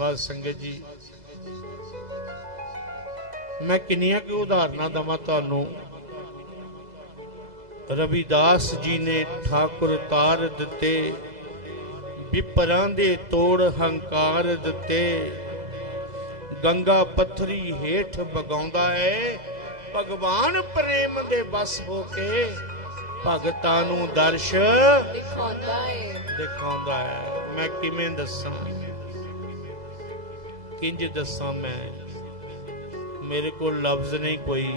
ਸਾਧ ਸੰਗਤ ਜੀ ਮੈਂ ਕਿੰਨੀਆਂ ਕਿ ਉਦਾਹਰਨਾਂ ਦਵਾਂ ਤੁਹਾਨੂੰ। ਰਵਿਦਾਸ ਜੀ ਨੇ ਠਾਕੁਰ ਤਾਰ ਦਿੱਤੇ ਵਿਪਰਾਂ ਦੇ ਤੋੜ ਹੰਕਾਰ ਦਿੱਤੇ। ਗੰਗਾ ਪੱਥਰੀ ਹੇਠ ਵਗਾਉਂਦਾ ਹੈ ਭਗਵਾਨ ਪ੍ਰੇਮ ਦੇ ਬਸ ਹੋ ਕੇ ਭਗਤਾਂ ਨੂੰ ਦਰਸ਼ ਦਿਖਾਉਂਦਾ ਹੈ ਮੈਂ ਕਿਵੇਂ ਦੱਸਾਂ? ਕਿੰਜ ਦੱਸਾਂ ਮੈਂ? ਮੇਰੇ ਕੋਲ ਲਫ਼ਜ਼ ਨਹੀਂ ਕੋਈ।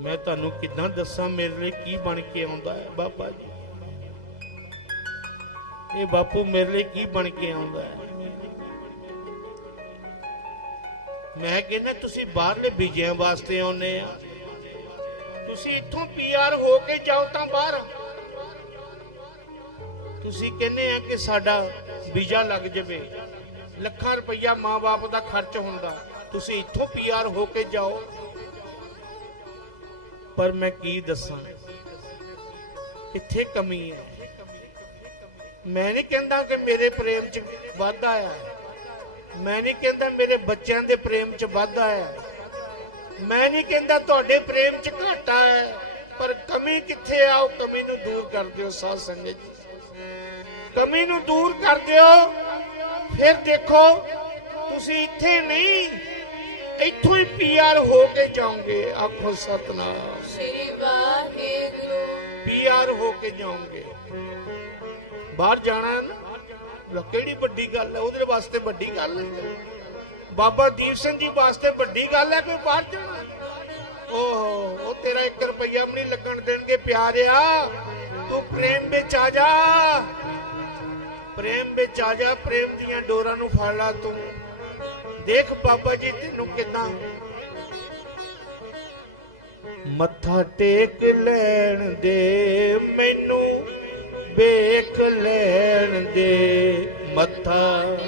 ਮੈਂ ਤੁਹਾਨੂੰ ਕਿੱਦਾਂ ਦੱਸਾਂ ਮੇਰੇ ਲਈ ਕੀ ਬਣ ਕੇ ਆਉਂਦਾ ਹੈ ਬਾਬਾ ਜੀ? ਇਹ ਬਾਪੂ ਮੇਰੇ ਲਈ ਕੀ ਬਣ ਕੇ ਆਉਂਦਾ ਹੈ? ਮੈਂ ਕਹਿੰਦਾ, ਤੁਸੀਂ ਬਾਹਰਲੇ ਬੀਜਿਆਂ ਵਾਸਤੇ ਆਉਨੇ ਆ। ਤੁਸੀਂ ਇੱਥੋਂ ਪੀਆਰ ਹੋ ਕੇ ਜਾਓ ਤਾਂ ਬਾਹਰ। ਤੁਸੀਂ ਕਹਿੰਦੇ ਆ ਕਿ ਸਾਡਾ ਵੀਜ਼ਾ ਲੱਗ ਜਾਵੇ। ਲੱਖਾਂ ਰੁਪਈਆ ਮਾਂ-ਬਾਪ ਦਾ ਖਰਚ ਹੁੰਦਾ। ਤੁਸੀਂ ਇੱਥੋਂ ਪੀਆਰ ਹੋ ਕੇ ਜਾਓ। ਪਰ ਮੈਂ ਕੀ ਦੱਸਾਂ? ਕਿੱਥੇ ਕਮੀ ਹੈ। ਮੈਂ ਨਹੀਂ ਕਹਿੰਦਾ ਕਿ ਮੇਰੇ ਪ੍ਰੇਮ 'ਚ ਵਾਧਾ ਆ ਮੈਂ ਨਹੀਂ ਕਹਿੰਦਾ ਮੇਰੇ ਬੱਚਿਆਂ ਦੇ ਪ੍ਰੇਮ 'ਚ ਵਾਧਾ ਆ ਮੈਂ ਨਹੀਂ ਕਹਿੰਦਾ ਤੁਹਾਡੇ ਪ੍ਰੇਮ 'ਚ ਘਾਟਾ ਹੈ। ਪਰ ਕਮੀ ਕਿੱਥੇ ਆ, ਉਹ ਕਮੀ ਨੂੰ ਦੂਰ ਕਰ ਦਿਓ ਸਾਧ ਸੰਗਤ ਜੀ। ਕਮੀ ਨੂੰ ਦੂਰ ਕਰ ਦਿਓ। ਫਿਰ ਦੇਖੋ ਤੁਸੀਂ ਇੱਥੇ ਨਹੀਂ ਇੱਥੋਂ ਹੀ ਪੀਆਰ ਹੋ ਕੇ ਜਾਓਗੇ। ਆਖੋ ਸਤਨਾਮ। ਸ਼੍ਰੀ ਵਾਹਿਗੁਰੂ। ਪੀਆਰ ਹੋ ਕੇ ਜਾਓਗੇ। ਬਾਹਰ ਜਾਣਾ ਨਾ? ਕਿਹੜੀ ਵੱਡੀ ਗੱਲ ਹੈ? ਉਹਦੇ ਵਾਸਤੇ ਵੱਡੀ ਗੱਲ ਹੈ। ਬਾਬਾ ਦੀਪ ਸਿੰਘ ਜੀ ਵਾਸਤੇ ਵੱਡੀ ਗੱਲ ਹੈ ਕੋਈ ਬਾਹਰ ਜਾਣਾ? ਓਹ ਉਹ ਤੇਰਾ 1 ਰੁਪਈਆ ਵੀ ਨਹੀਂ ਲੱਗਣ ਦੇਣਗੇ ਪਿਆਰਿਆ। ਤੂੰ ਪ੍ਰੇਮ ਵਿੱਚ ਆ ਜਾ। ਪ੍ਰੇਮ ਵਿੱਚ ਆ ਜਾ, ਪ੍ਰੇਮ ਦੀਆਂ ਡੋਰਾਂ ਨੂੰ ਫੜ ਲਾ ਤੂੰ। ਦੇਖ ਬਾਬਾ ਜੀ ਤੈਨੂੰ ਕਿਦਾਂ। ਮੱਥਾ ਟੇਕ ਲੈਣ ਦੇ, ਮੈਨੂੰ ਵੇਖ ਲੈਣ ਦੇ ਮੱਥਾ।